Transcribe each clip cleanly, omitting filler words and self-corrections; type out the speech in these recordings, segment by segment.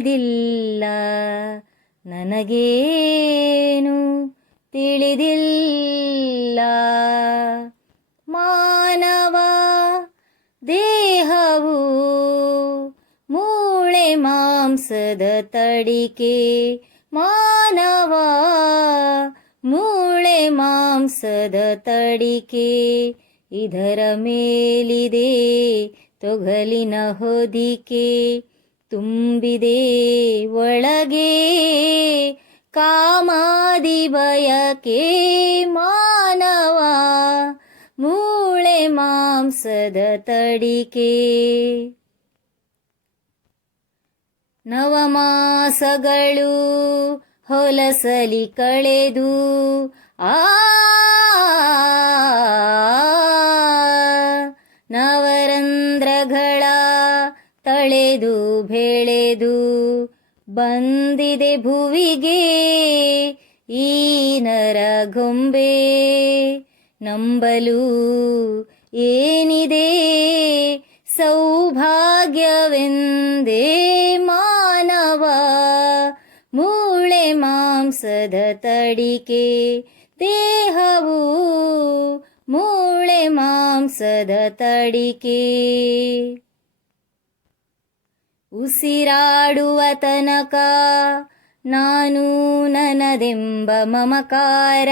ತಿಳಿದಿಲ್ಲ, ನನಗೇನು ತಿಳಿದಿಲ್ಲ. ಮಾನವ ದೇಹವು ಮೂಳೆ ಮಾಂಸದ ತಡಿಕೆ, ಮಾನವ ಮೂಳೆ ಮಾಂಸದ ತಡಿಕೆ. ಇದರ ಮೇಲಿದೆ ತೊಗಲಿನ ಹೊದಿಕೆ, ತುಂಬಿದೆ ಒಳಗೆ ಕಾಮಾದಿ ಬಯಕೆ. ಮಾನವ ಮೂಳೆ ಮಾಂಸದ ತಡಿಕೆ. ನವಮಾಸಗಳು ಹೊಲಸಲಿ ಕಳೆದು ನವರಂಧ್ರಗಳ ತಳೆದು ಬೆಳೆದು ಬಂದಿದೆ ಭುವಿಗೆ ಈ ನರಗೊಂಬೆ. ನಂಬಲು ಏನಿದೆ ಸೌಭಾಗ್ಯವೆಂದೇ, ಮಾನವ ಮೂಳೆ ಮಾಂಸದ ತಡಿಕೆ. ದೇಹವು ಮೂಳೆ ಮಾಂಸದ ತಡಿಕೆ. ಉಸಿರಾಡುವ ತನಕ ನಾನು ನನ್ನದೆಂಬ ಮಮಕಾರ,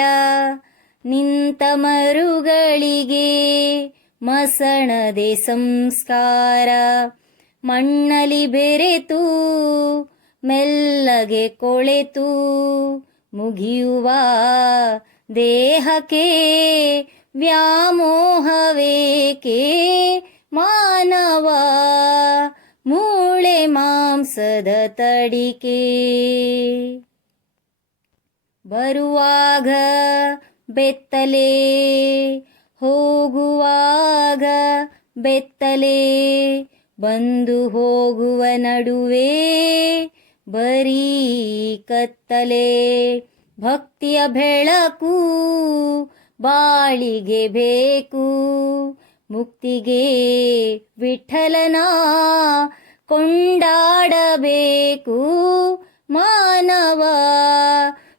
ನಿಂತ ಮರುಗಳಿಗೆ ಮಸಣದೆ ಸಂಸ್ಕಾರ. ಮಣ್ಣಲಿ ಬೆರೆತು ಮೆಲ್ಲಗೆ ಕೊಳೆತು ಮುಗಿಯುವ ದೇಹಕ್ಕೆ ವ್ಯಾಮೋಹವೇಕೆ. ಮಾನವ ಮೂಳೆ ಮಾಂಸದ ತಡಿಕೆ. ಬರುವಾಗ ಬೆತ್ತಲೆ, ಹೋಗುವಾಗ ಬೆತ್ತಲೆ, ಬಂದು ಹೋಗುವ ನಡುವೆ ಬರೀ ಕತ್ತಲೆ. ಭಕ್ತಿಯ ಬೆಳಕು ಬಾಳಿಗೆ ಬೇಕು, ಮುಕ್ತಿಗೆ ವಿಠಲನ ಕೊಂಡಾಡಬೇಕು. ಮಾನವ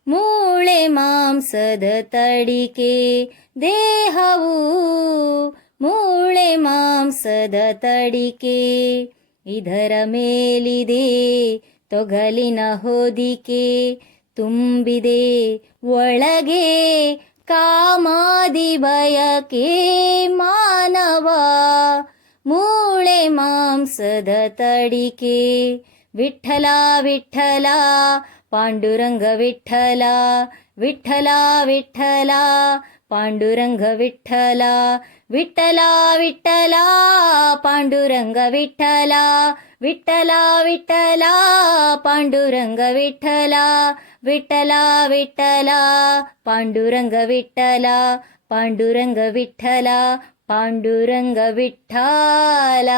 ಮೂಳೆ ಮಾಂಸದ ತಡಿಕೆ. ದೇಹವು ಮೂಳೆ ಮಾಂಸದ ತಡಿಕೆ. ಇದರ ಮೇಲಿದೆ ತೊಗಲಿನ ಹೊದಿಕೆ, ತುಂಬಿದೆ ಒಳಗೆ ಕಾಮಾದಿ ಬಯಕೆ. ಮಾನವ ಮೂಳೆ ಮಾಂಸದ ತಡಿಕೆ. ವಿಠಲ ವಿಠಲ ಪಾಂಡುರಂಗ ವಿಠಲ, ವಿಠಲ ವಿಠಲ ಪಾಂಡುರಂಗ ವಿಠಲ. ವಿಠಲ ವಿಠಲ ಪಾಂಡುರಂಗ ವಿಠಲ, ವಿಠಲ ವಿಠಲ ಪಾಂಡುರಂಗ ವಿಠಲ. ವಿಠಲ ವಿಠಲ ಪಾಂಡುರಂಗ ವಿಠಲ, ಪಾಂಡುರಂಗ ವಿಠಲ, ಪಾಂಡುರಂಗ ವಿಠಲ.